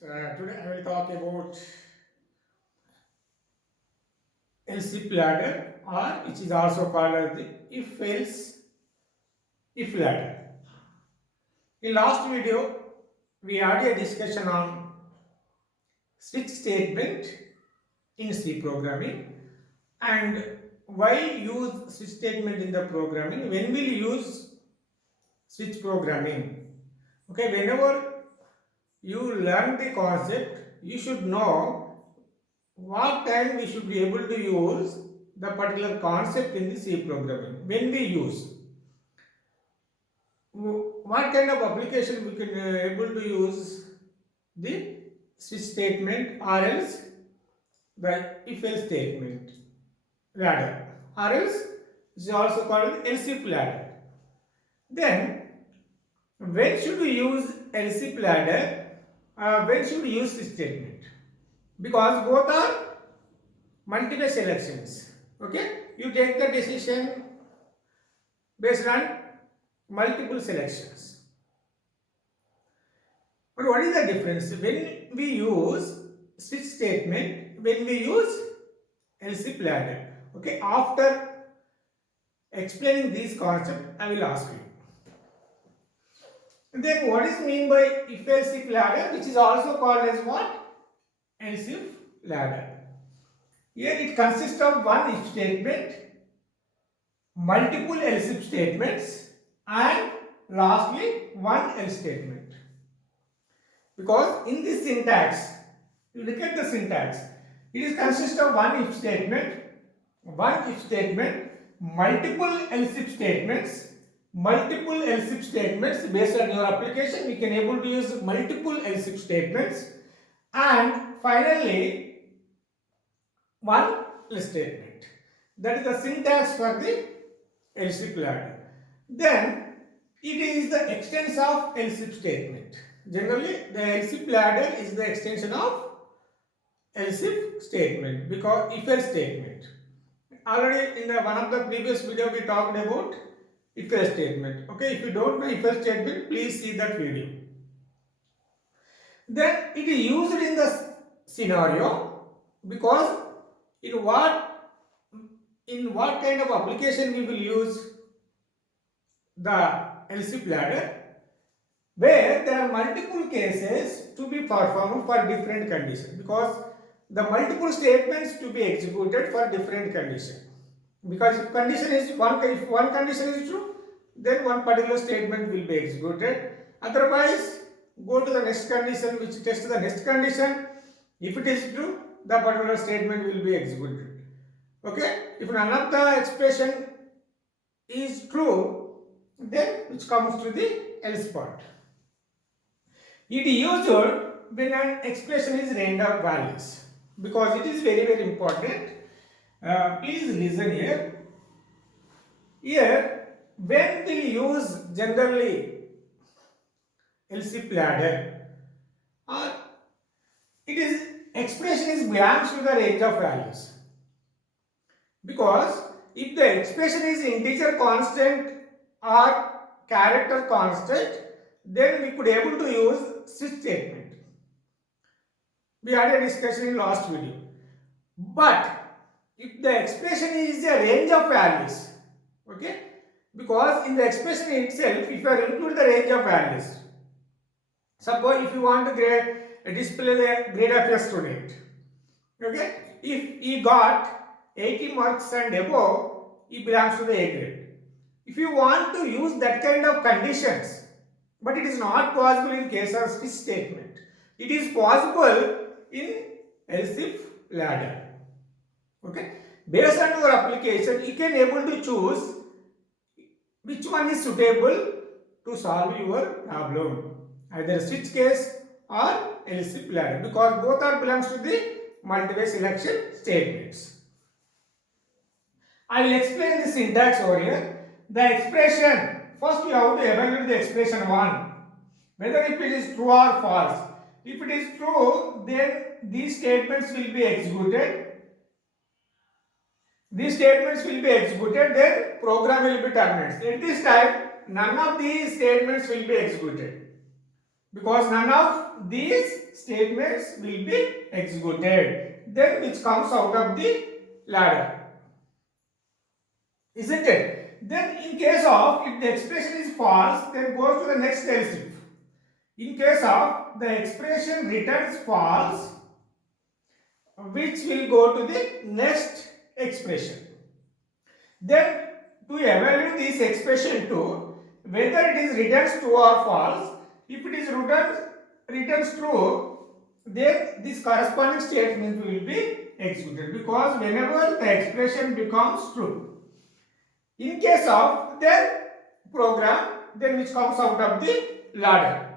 Today I will talk about LCP ladder, or which is also called as the if-else if ladder. In last video, we had a discussion on switch statement in C programming and why use switch statement in the programming, when will use switch programming. Okay, whenever you learn the concept, you should know what time we should be able to use the particular concept in the C programming. When we use, what kind of application we can able to use the switch statement, or else the if else statement ladder, or else is also called LCP ladder. Then when should we use LCP ladder? When should we use this statement? Because both are multiple selections. Okay, you take the decision based on multiple selections. But what is the difference when we use switch statement, when we use LCP ladder? Okay, after explaining these concepts, I will ask you. Then what is mean by if else if ladder, which is also called as what? Else if ladder. Here it consists of one if statement, multiple else if statements, and lastly one else statement. Because in this syntax, you look at the syntax, it is consists of one if statement, multiple else if statements, based on your application we can able to use multiple else if statements, and finally one else statement. That is the syntax for the else if ladder. Then it is the extension of else if statement. Generally the else if ladder is the extension of else if statement, because if else statement. Already in the one of the previous video we talked about if else statement. Okay, if you don't know if else statement, please see that video. Then it is used in the scenario because in what kind of application we will use the else if ladder, where there are multiple cases to be performed for different conditions, because the multiple statements to be executed for different conditions. Because if condition is if one condition is true, then one particular statement will be executed. Otherwise, go to the next condition which tests the next condition. If it is true, the particular statement will be executed. Okay? If none of the expression is true, then which comes to the else part. It is used when an expression is range of values, because it is very important. Please listen here. Here, when we use generally LCP ladder, or it is expression is belongs to the range of values, because if the expression is integer constant or character constant, then we could able to use switch statement. We had a discussion in last video. But if the expression is a range of values, okay, because in the expression itself, if you are include the range of values, suppose if you want to display the grade of a student, okay, if he got 80 marks and above, he belongs to the A grade. If you want to use that kind of conditions, but it is not possible in case of switch statement, it is possible in else if ladder. Okay, based on your application, you can able to choose which one is suitable to solve your problem, either switch case or else if ladder, because both are belongs to the multiple selection statements. I will explain the syntax over here. The expression, first we have to evaluate the expression 1, whether if it is true or false. If it is true, then these statements will be executed. These statements will be executed, then program will be terminated. At this time, none of these statements will be executed. because none of these statements will be executed. Then which comes out of the ladder, isn't it? Then in case of, if the expression is false, then goes to the next else if. In case of the expression returns false, which will go to the next expression. Then to evaluate this expression to whether it is returns true or false, if it is returns true, then this corresponding statement will be executed, because whenever the expression becomes true. In case of the program, then which comes out of the ladder.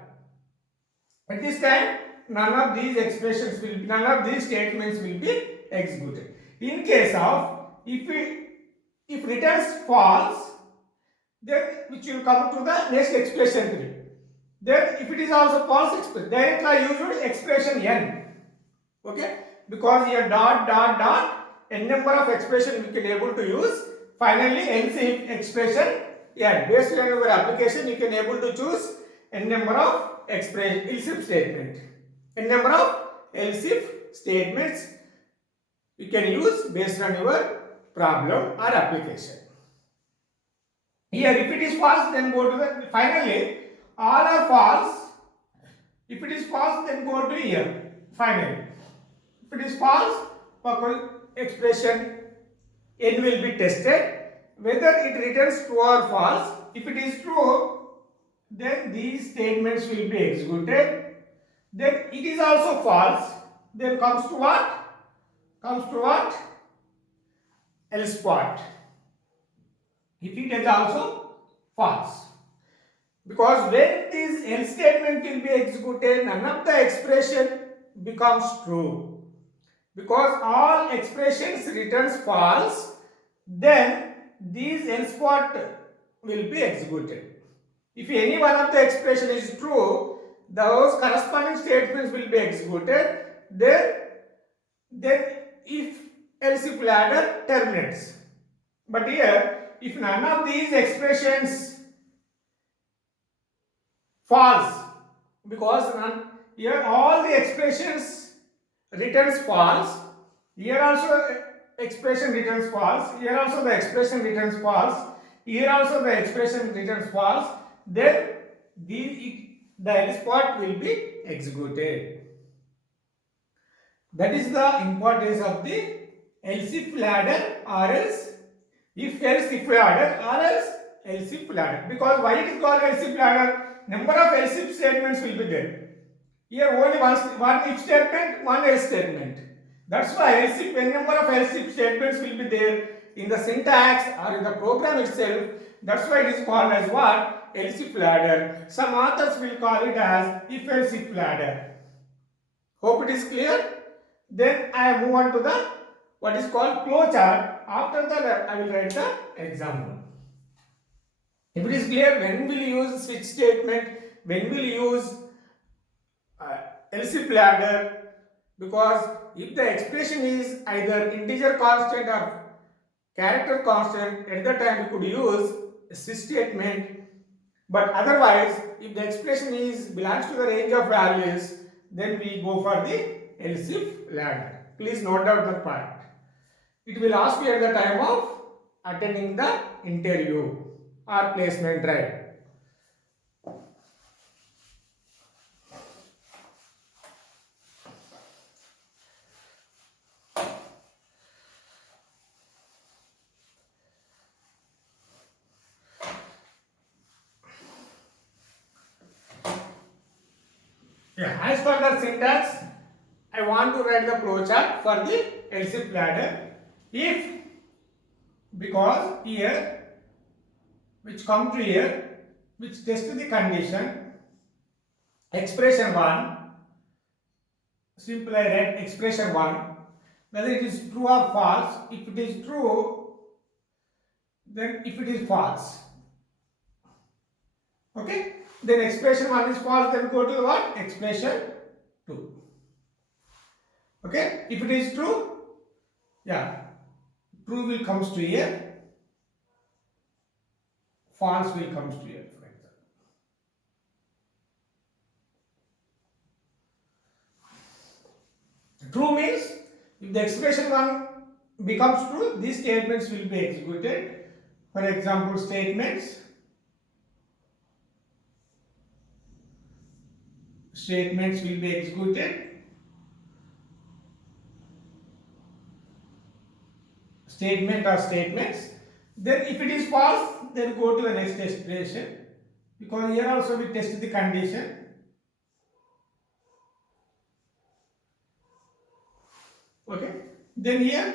At this time, none of these statements will be executed. In case of, if returns false, then which will come to the next expression 3. Then if it is also false expression, directly I use expression n. Okay, because here dot dot dot n number of expression we can able to use. Finally, else if expression n. Based on your application, you can able to choose n number of expression else if statement. N number of else if statements you can use based on your problem or application. Here, if it is false, then go to the finally. All are false. If it is false, then go to here. Finally, if it is false, expression n will be tested whether it returns true or false. If it is true, then these statements will be executed. Then it is also false. Then comes to what? Comes to what? Else part. If it is also false. Because when this else statement will be executed, none of the expression becomes true. Because all expressions returns false, then these else part will be executed. If any one of the expression is true, those corresponding statements will be executed. Then if else if ladder terminates. But here, if none of these expressions false, because here all the expressions returns false, here also expression returns false, here also the expression returns false, here also the expression returns false, then the else part will be executed. That is the importance of the else if ladder or else if ladder or else if ladder. Because why it is called else if ladder? Number of else if statements will be there. Here only one if statement, one else statement. That's why else if n number of else if statements will be there in the syntax or in the program itself. That's why it is called as what? Else if ladder. Some authors will call it as if else if ladder. Hope it is clear. Then I move on to the what is called flowchart. After that I will write the example. If it is clear, when will you use switch statement, when will you use else if ladder? Because if the expression is either integer constant or character constant, at that time we could use a switch statement. But otherwise, if the expression belongs to the range of values, then we go for the else if ladder. Please note down that part. It will ask you at the time of attending the interview or placement drive. Yeah, as for the syntax, I want to write the flowchart for the else if ladder. If, because here, which come to here, which test the condition, expression 1, simply I write expression 1, whether it is true or false. If it is true, then if it is false. Okay, then expression 1 is false, then go to what? Expression 2. Okay, if it is true, yeah, true will comes to here, false will comes to here, for example. True means if the expression 1 becomes true, these statements will be executed. For example, statements will be executed. Statement or statements. Then if it is false, then go to the next expression, because here also we test the condition. Okay, then here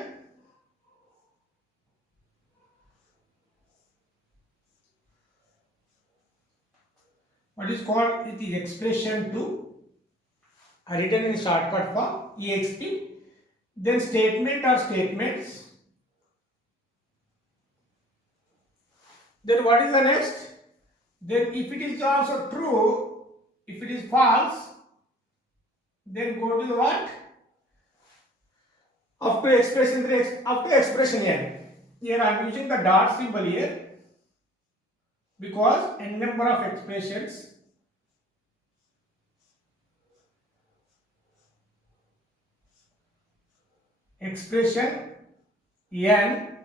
what is called, it is expression 2 written in shortcut form exp. Then statement or statements. Then what is the next? Then if it is also true, if it is false, then go to the what? Up to expression 3, up to expression n. Here I am using the dot symbol here because n number of expressions. Expression n,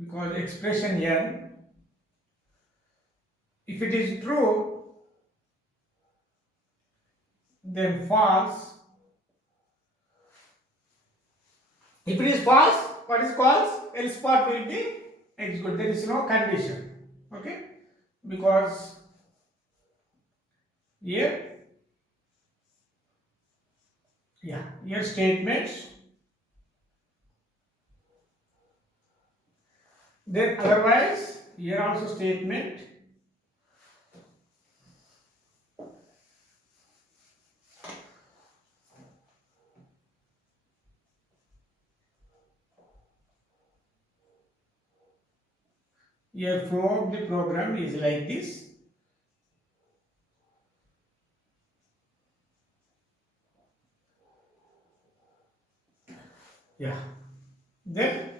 because expression n, if it is true, then false. If it is false, what is false? Else part will be executed. There is no condition. Okay, because here, here statements. Then otherwise, here also statement. Here flow of the program is like this. Yeah. Then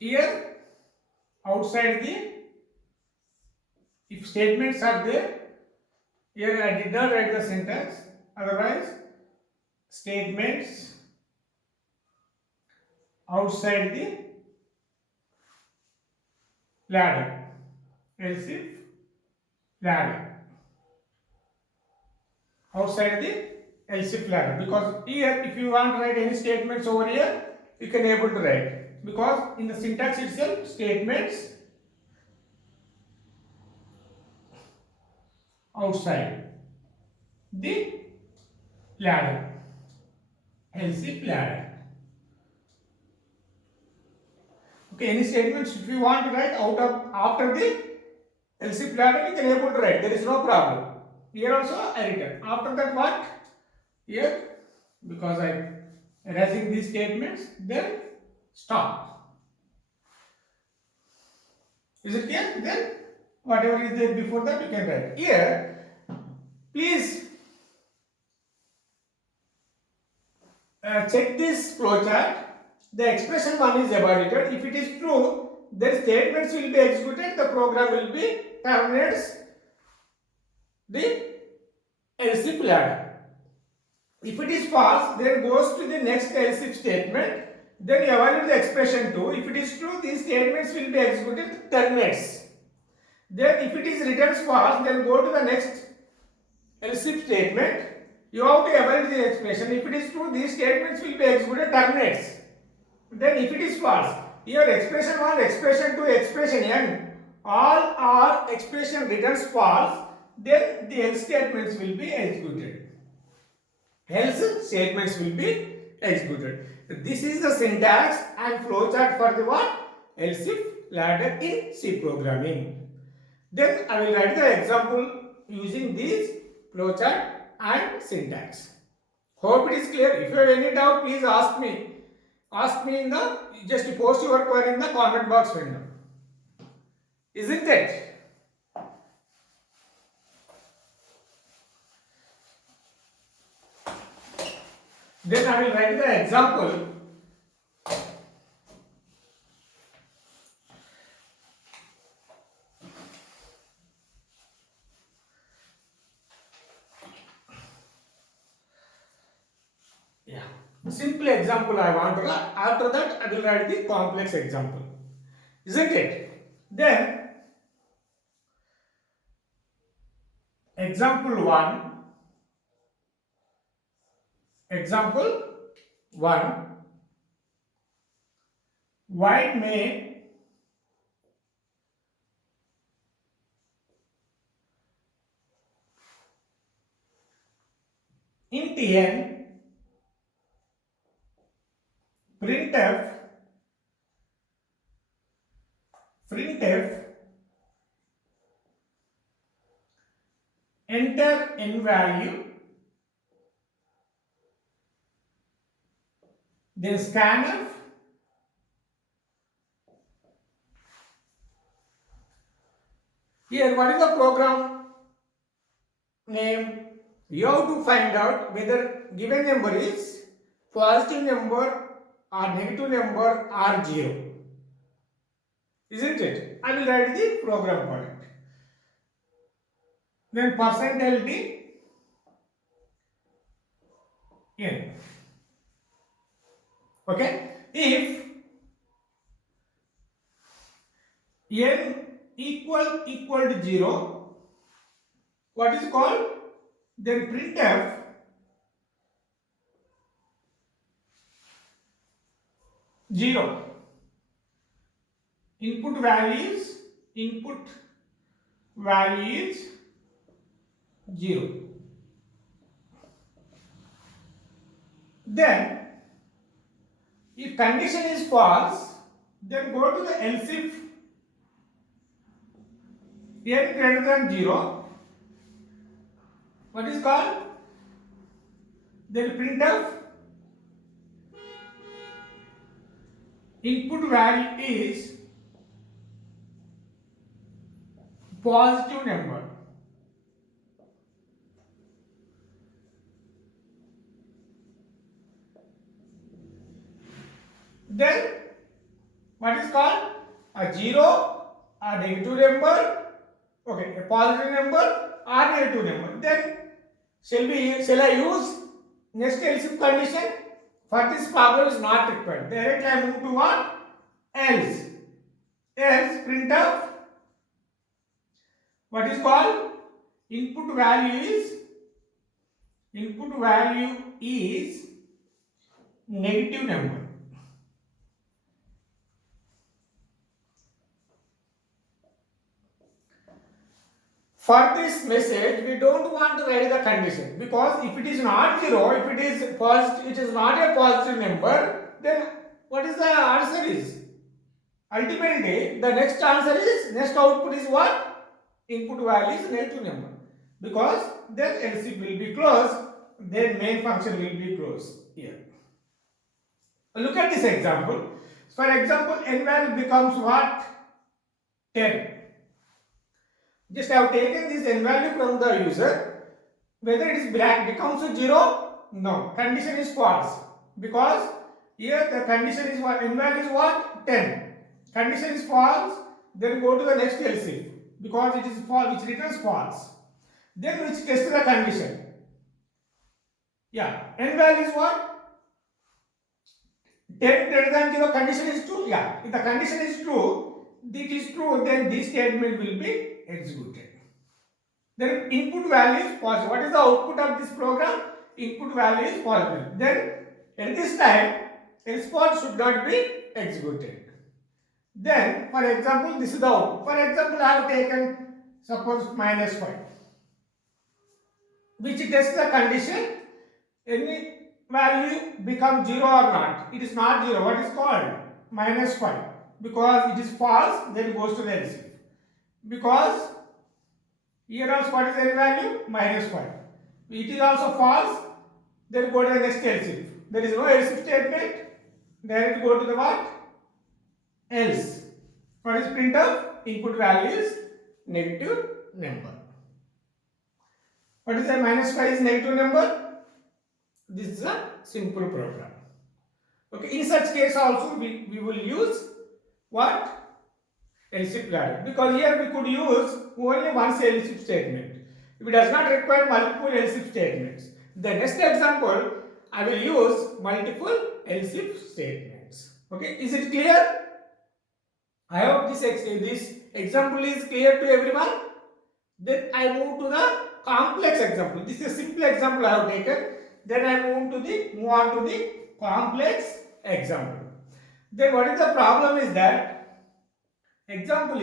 here outside the, if statements are there, here I did not write the syntax, otherwise statements outside the ladder, else if ladder, outside the else if ladder, because here if you want to write any statements over here, you can able to write, because in the syntax itself, statements outside the ladder, else if ladder. Okay, any statements if you want to write out of after the else if ladder, you can able to write, there is no problem. Here also I written. After that what? Here, because I am erasing these statements, then stop. Is it clear? Then whatever is there before that you can write. Here, please check this flowchart. The expression 1 is evaluated. If it is true, then statements will be executed, the program will be terminates the else if ladder. If it is false, then goes to the next else if statement, then evaluate the expression 2. If it is true, these statements will be executed, terminates. Then if it is returns false, then go to the next else if statement. You have to evaluate the expression. If it is true, these statements will be executed, terminates. Then if it is false, here expression 1, expression 2, expression n, all are expression returns false, then the else statements will be executed. Else statements will be executed. This is the syntax and flowchart for the what? Else if ladder in C programming. Then I will write the example using this flowchart and syntax. Hope it is clear. If you have any doubt, please ask me. Ask me in the, just post your query in the comment box window. Isn't it? Then I will write the example. Simple example I want to write. After that, I will write the complex example. Isn't it? Then, example 1. Example 1. White may int n printf enter n value, then scanf here. What is the program name? You have to find out whether given number is positive number or negative number or 0. Isn't it? I will write the program for it. Then %LT n. Okay. If n equal to 0, what is called? Then printf zero. Input value is 0. Then if condition is false, then go to the else if n greater than 0. What is called? Then printf input value is positive number. Then what is called? A 0, a negative number, okay, a positive number or negative number. Then shall I use next else if condition? For this problem is not required. Directly I move to what? Else. Else printf what is called? Input value is negative number. For this message, we don't want to write the condition, because if it is not 0, if it is positive, it is not a positive number, then what is the answer is? Ultimately, the next answer is, next output is what? Input value is negative number, because then else it will be closed, then main function will be closed here. Look at this example. For example, n value becomes what? 10. Just I have taken this n value from the user. Whether it is black becomes a 0? No. Condition is false, because here the condition is what? N value is what? 10. Condition is false. Then go to the next else if, because it is false, which returns false. Then which test the condition? Yeah. N value is what? 10 greater than 0. Condition is true. Yeah. If the condition is true, it is true, then this statement will be executed. Then input value is positive. What is the output of this program? Input value is positive. Then at this time, else part should not be executed. Then, for example, this is the output. For example, I have taken suppose -5, which tests the condition. Any value becomes 0 or not. It is not 0. What is called? -5. Because it is false, then it goes to the else. Because here also what is the value? -5. It is also false, then go to the next else if. There is no else if statement, then it go to the what? Else. What is printf? Input value is negative number. What is the -5 is negative number? This is a simple program. Okay, in such case also we will use what? Else if ladder, because here we could use only one else if statement. If it does not require multiple else if statements. The next example, I will use multiple else if statements. Okay, is it clear? I hope this example is clear to everyone. Then I move to the complex example. This is a simple example I have taken. Then I move on to the complex example. Then what is the problem is that example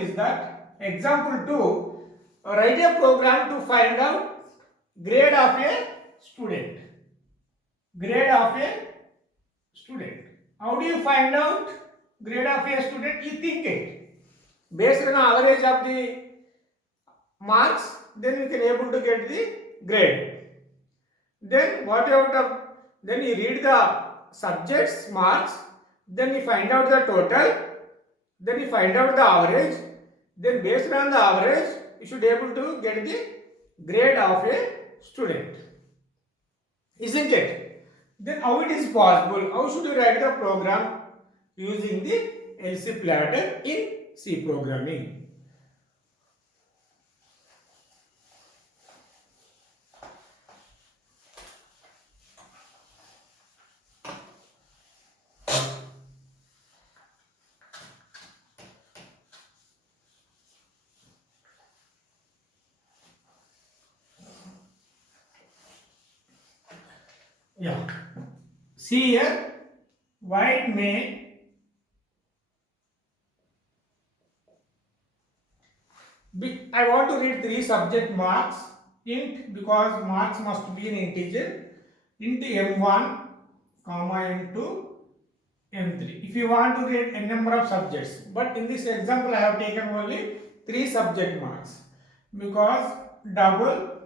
2, write a program to find out grade of a student. Grade of a student. How do you find out grade of a student? You think it. Based on average of the marks, then you can able to get the grade. Then then you read the subjects marks, then you find out the total, then you find out the average, then based on the average you should able to get the grade of a student, isn't it? Then how it is possible? How should you write the program using the else if ladder in C programming? Yeah. See here, White may I want to read 3 subject marks. Int, because marks must be an integer. Int m1, comma m2, m3. If you want to read a number of subjects, but in this example I have taken only 3 subject marks because double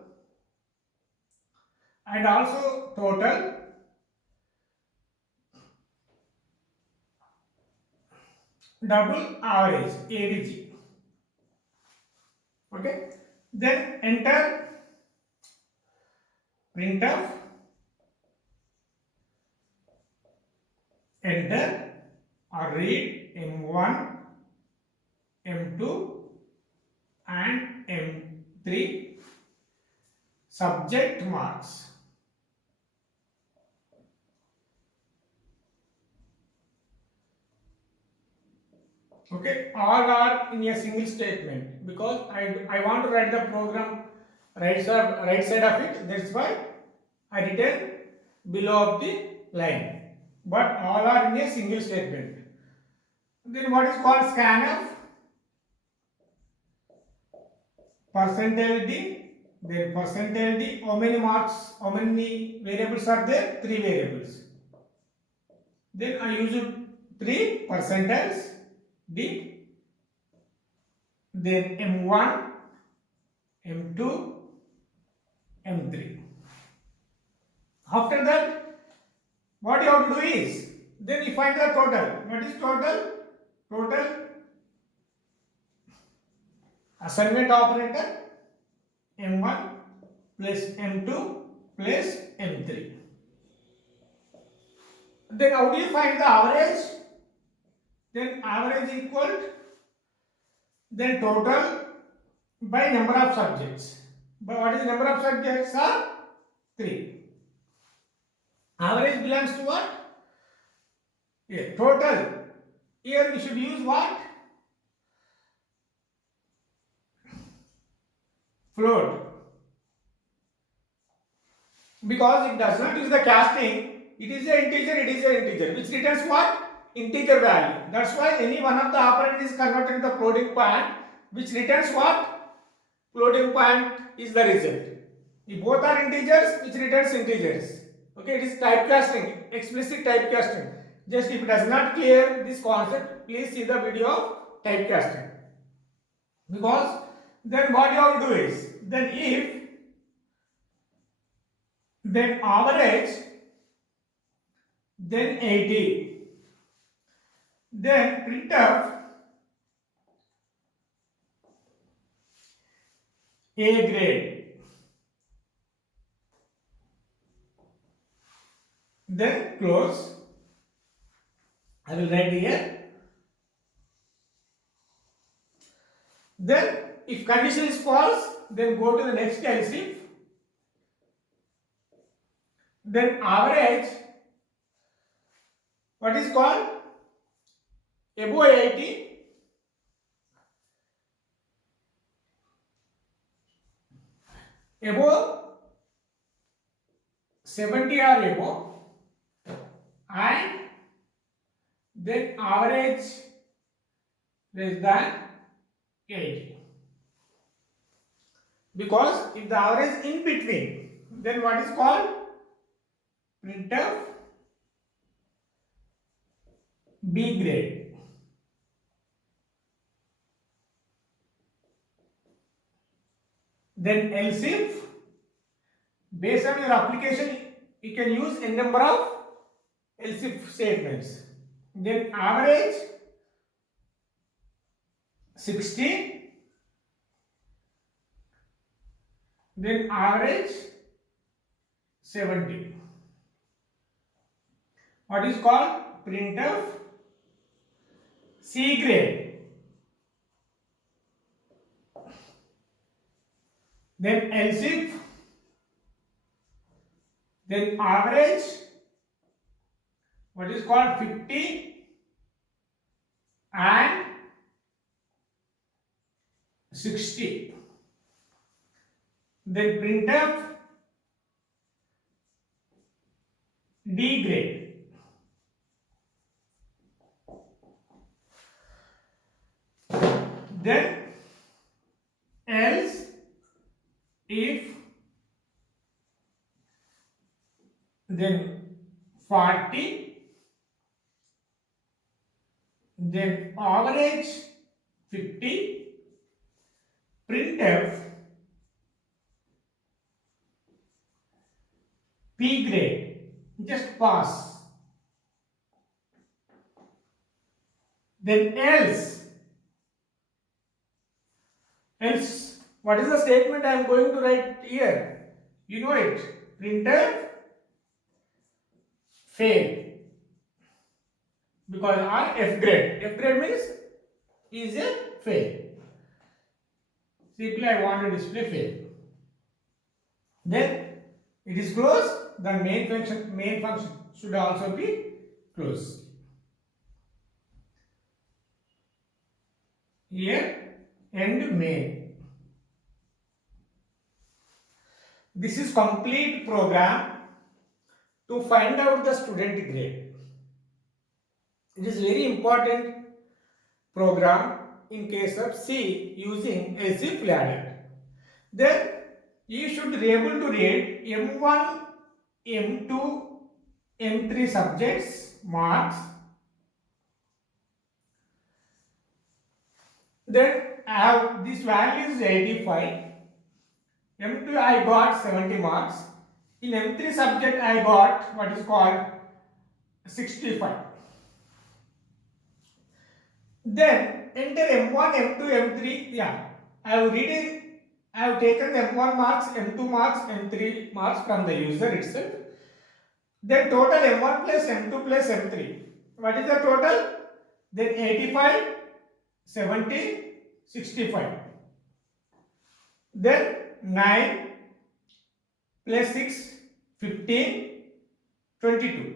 and also total double average AVG. Okay, then enter printf, enter or read m1, m2 and m3 subject marks. Okay, all are in a single statement because I want to write the program right side of it. That's why I written below of the line. But all are in a single statement. Then what is called scanf? Percentile D. Then percentile D. How many marks? How many variables are there? 3 variables. Then I use 3 percentiles D. Then M1, M2, M3. After that, what you have to do is, then you find the total. What is total? Total assignment operator M1 plus M2 plus M3. Then how do you find the average? Then average equal then total by number of subjects. But what is the number of subjects? Are 3. Average belongs to what? Yeah, total. Here we should use what? Float. Because it does not use the casting, it is an integer, which returns what? Integer value. That's why any one of the operand is converted to the floating point, which returns what? Floating point is the result. If both are integers, which returns integers. Okay, it is typecasting, explicit typecasting. Just if it does not clear this concept, please see the video of typecasting. Because then what you have to do is, then if, then average, then 80, then printf A grade, then close. I will write here. Then if condition is false, then go to the next else if. then average, what is called above 80, above 70 or above, and then average less than 80. Because if the average in between, then what is called printf B grade. Then else if, based on your application, you can use n number of else if statements. Then average 60, then average 70. What is called printf C grade. Then else if, then average, what is called 50 and 60. Then printf D grade. Then else if, then 40, then average 50, printf P grade, just pass. Then else, what is the statement I am going to write here? You know it, printf fail, because or F grade means is a fail. Simply I want to display fail. Then it is closed, the main function should also be closed. Here end main. This is complete program to find out the student grade. It is very important program in case of C using else if ladder. Then you should be able to read M1, M2, M3 subjects marks. Then I have this value is 85. M2 I got 70 marks. In M3 subject I got what is called 65. Then enter M1, M2, M3. Yeah, I have taken M1 marks, M2 marks, M3 marks from the user itself. Then total M1 plus M2 plus M3. What is the total? Then 85, 70, 65. Then 9 plus 6, 15, 22.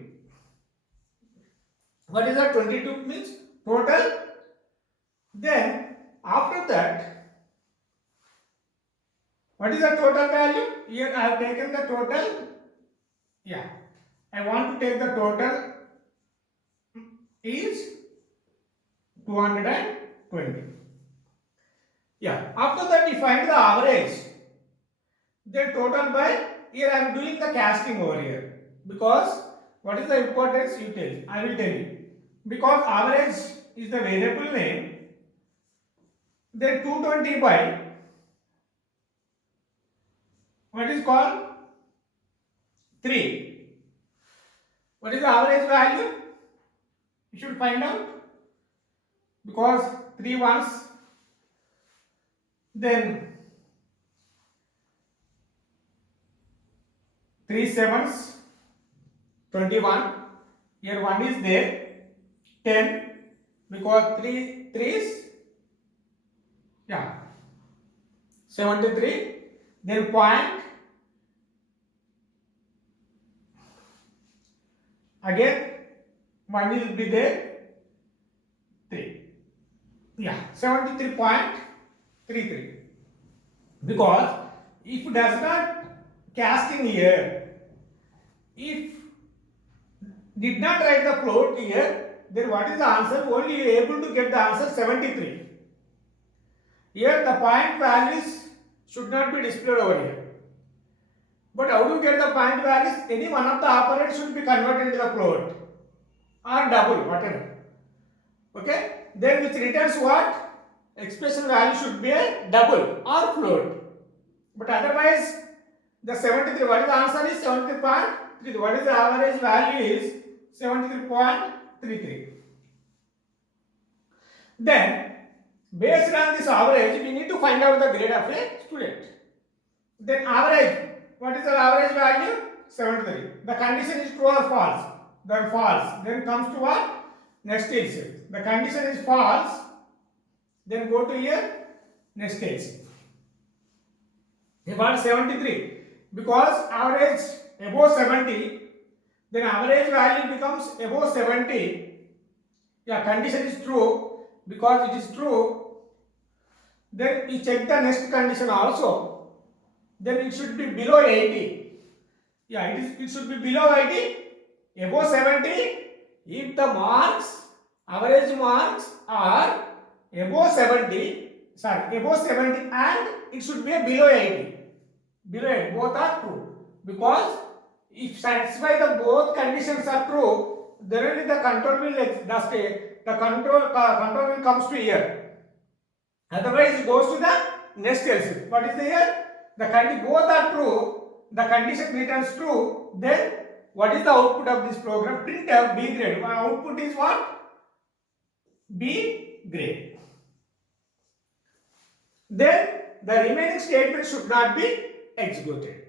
What is that? 22 means total. Then after that, what is the total value? Here I have taken the total. Yeah, I want to take the total is 220. Yeah, after that we find the average. Then total by, here I am doing the casting over here, because what is the importance you tell, I will tell you. Because average is the variable name, then 220 by, what is called 3. What is the average value? You should find out, because 3 ones, then 3 sevens, 21. Here 1 is there, 10, because 3 threes, yeah, 73. Then point Again, 1 will be there, 3. Yeah, 73.33. Because if does not cast in here, if did not write the float here, then what is the answer? Only you are able to get the answer 73. Here the point values should not be displayed over here. But how do you get the point values? Any one of the operands should be converted into the float or double, whatever. Okay? Then which returns what? Expression value should be a double or float. But otherwise, the 73, what is the answer is 73.33. What is the average value is 73.33. Then, based on this average, we need to find out the grade of a student. Then average, what is the average value? 73. The condition is true or false? Then false. Then comes to what? Next else. The condition is false. Then go to here. Next else. About 73. Because average above 70, then average value becomes above 70. Yeah, condition is true. Because it is true, then we check the next condition also. Then it should be below 80. Yeah, it should be below 80, above 70. If the marks, average marks are above 70, and it should be below 80. Below 80, both are true. Because if satisfy the both conditions are true, then only the control will the control will comes to here. Otherwise, it goes to the next else. What is here? The both are true. The condition returns true. Then what is the output of this program? Printf B grade. My output is what? B grade. Then the remaining statement should not be executed.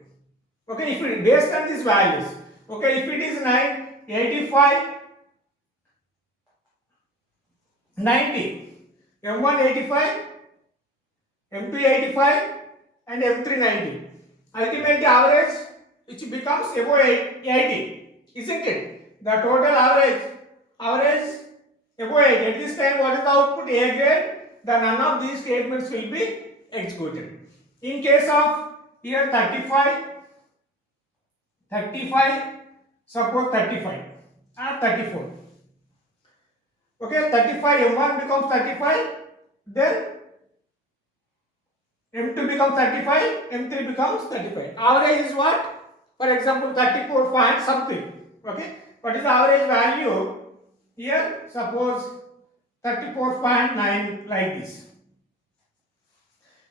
Okay, if it based on these values. Okay, if it is 9, 85, 90, M1 85, M2 85 and M3 90. Ultimately average which becomes above 80, isn't it? The total average above 80. At this time what is the output? A grade. Then none of these statements will be executed. In case of here 35, suppose 35 or 34. Okay, 35, M1 becomes 35, then M2 becomes 35, M3 becomes 35. Average is what? For example, 34 point something. Okay, what is the average value? Here, suppose 34.9 like this.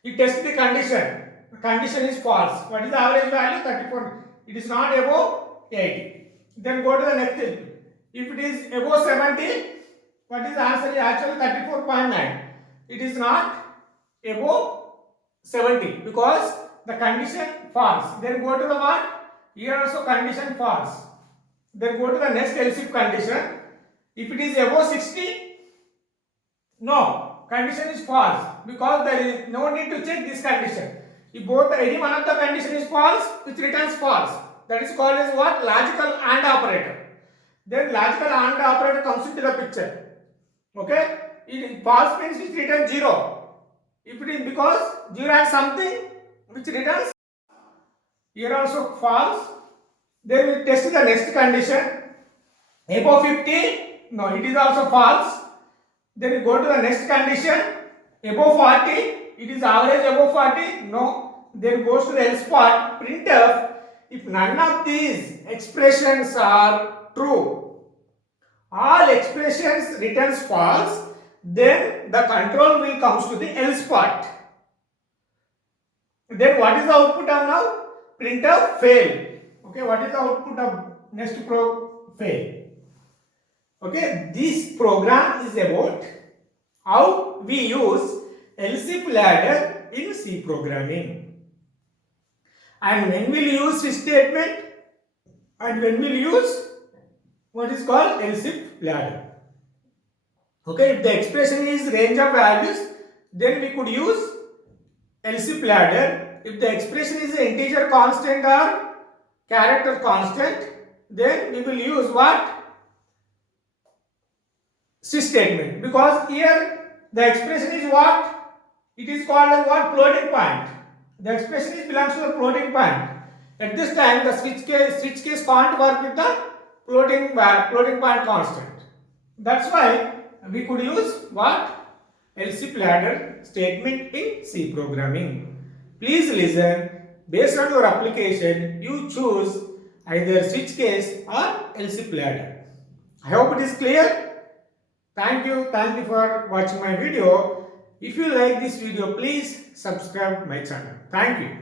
You test the condition. The condition is false. What is the average value? 34. It is not above 80. Then go to the next step. If it is above 70, what is the answer? Actually 34.9. It is not above 70 because the condition false. Then go to the what? Here also condition false. Then go to the next else if condition. If it is above 60, no, condition is false because there is no need to check this condition. If both any one of the condition is false, which returns false. That is called as what? Logical AND operator. Then logical AND operator comes into the picture. Okay? False means which returns 0. If it is because 0 and something which returns here also false. Then we test the next condition. Above 50, no, it is also false. Then we go to the next condition. Above 40, it is average above 40, no. Then goes to the else part. Printf, if none of these expressions are true, all expressions returns false, then the control will comes to the else part. Then what is the output of now? Printf fail. Okay, what is the output of next fail? Okay, this program is about how we use else if ladder in C programming. And when will use switch statement and when will use what is called else if ladder. Okay, if the expression is range of values, then we could use else if ladder. If the expression is an integer constant or character constant, then we will use what? Switch statement, because here the expression is what? It is called as what? Floating point. The expression is belongs to the floating point. At this time, the switch case can't work with the floating point constant. That's why we could use what? else if ladder statement in C programming. Please listen. Based on your application, you choose either switch case or else if ladder. I hope it is clear. Thank you for watching my video. If you like this video, please subscribe my channel. Thank you.